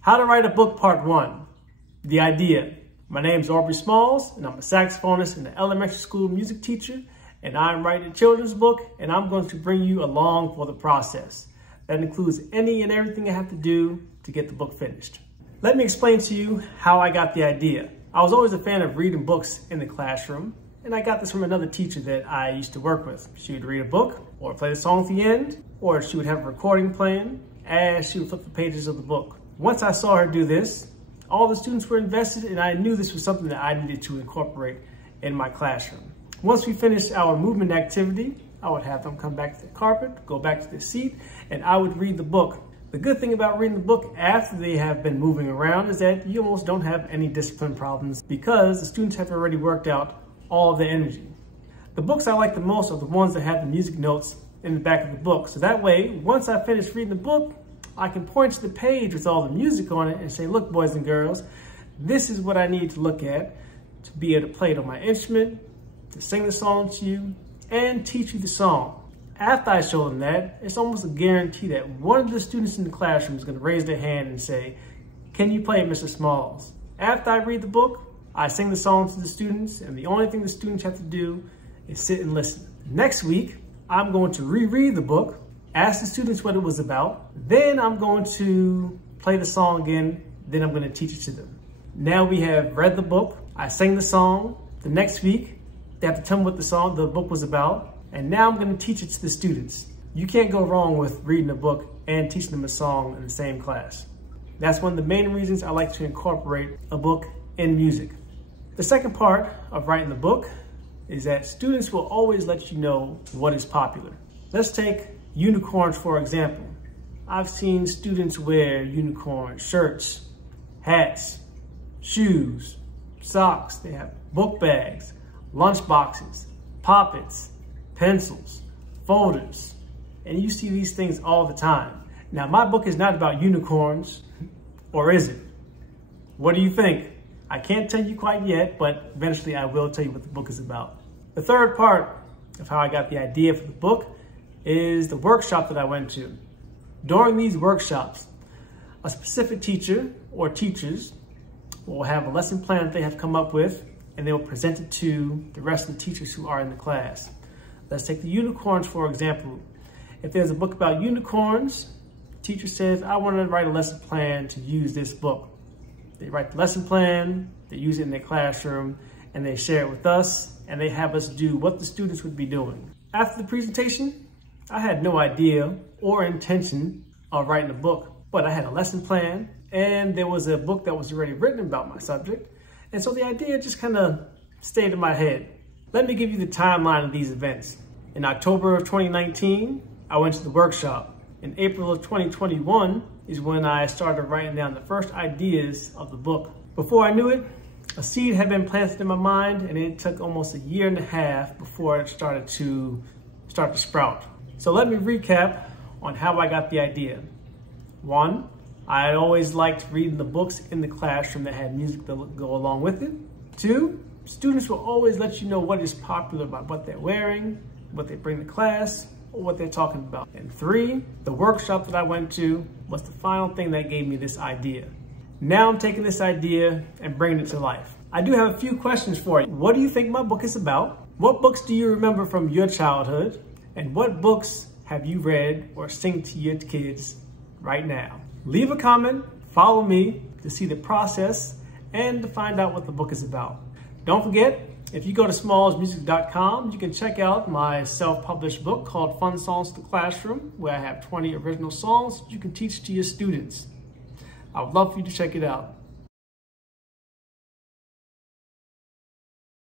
How to Write a Book Part 1, The Idea. My name is Aubrey Smalls, and I'm a saxophonist and an elementary school music teacher, and I'm writing a children's book, and I'm going to bring you along for the process. That includes any and everything I have to do to get the book finished. Let me explain to you how I got the idea. I was always a fan of reading books in the classroom, and I got this from another teacher that I used to work with. She would read a book, or play the song at the end, or she would have a recording playing as she would flip the pages of the book. Once I saw her do this, all the students were invested, and I knew this was something that I needed to incorporate in my classroom. Once we finished our movement activity, I would have them come back to the carpet, go back to their seat, and I would read the book. The good thing about reading the book after they have been moving around is that you almost don't have any discipline problems because the students have already worked out all of the energy. The books I like the most are the ones that have the music notes in the back of the book. So that way, once I finish reading the book, I can point to the page with all the music on it and say, look, boys and girls, this is what I need to look at to be able to play it on my instrument, to sing the song to you, and teach you the song. After I show them that, it's almost a guarantee that one of the students in the classroom is going to raise their hand and say, can you play it, Mr. Smalls? After I read the book, I sing the song to the students, and the only thing the students have to do is sit and listen. Next week, I'm going to reread the book, ask the students what it was about, then I'm going to play the song again, then I'm going to teach it to them. Now we have read the book, I sang the song. The next week, they have to tell me what the book was about, and now I'm going to teach it to the students. You can't go wrong with reading a book and teaching them a song in the same class. That's one of the main reasons I like to incorporate a book in music. The second part of writing the book is that students will always let you know what is popular. Let's take unicorns, for example. I've seen students wear unicorn shirts, hats, shoes, socks. They have book bags, lunch boxes, poppets, pencils, folders, and you see these things all the time. Now, my book is not about unicorns, or is it? What do you think? I can't tell you quite yet, but eventually I will tell you what the book is about. The third part of how I got the idea for the book is the workshop that I went to. During these workshops, a specific teacher or teachers will have a lesson plan that they have come up with, and they will present it to the rest of the teachers who are in the class. Let's take the unicorns, for example. If there's a book about unicorns, the teacher says, I want to write a lesson plan to use this book. They write the lesson plan, they use it in their classroom, and they share it with us, and they have us do what the students would be doing. After the presentation, I had no idea or intention of writing a book, but I had a lesson plan, and there was a book that was already written about my subject, and so the idea just kind of stayed in my head. Let me give you the timeline of these events. In October of 2019, I went to the workshop. In April of 2021 is when I started writing down the first ideas of the book. Before I knew it, a seed had been planted in my mind, and it took almost a year and a half before it started to sprout. So let me recap on how I got the idea. 1, I had always liked reading the books in the classroom that had music to go along with it. 2, students will always let you know what is popular about what they're wearing, what they bring to class, or what they're talking about. And 3, the workshop that I went to was the final thing that gave me this idea. Now I'm taking this idea and bringing it to life. I do have a few questions for you. What do you think my book is about? What books do you remember from your childhood? And what books have you read or sing to your kids right now? Leave a comment, follow me to see the process and to find out what the book is about. Don't forget, if you go to smallsmusic.com, you can check out my self-published book called Fun Songs to the Classroom, where I have 20 original songs you can teach to your students. I would love for you to check it out.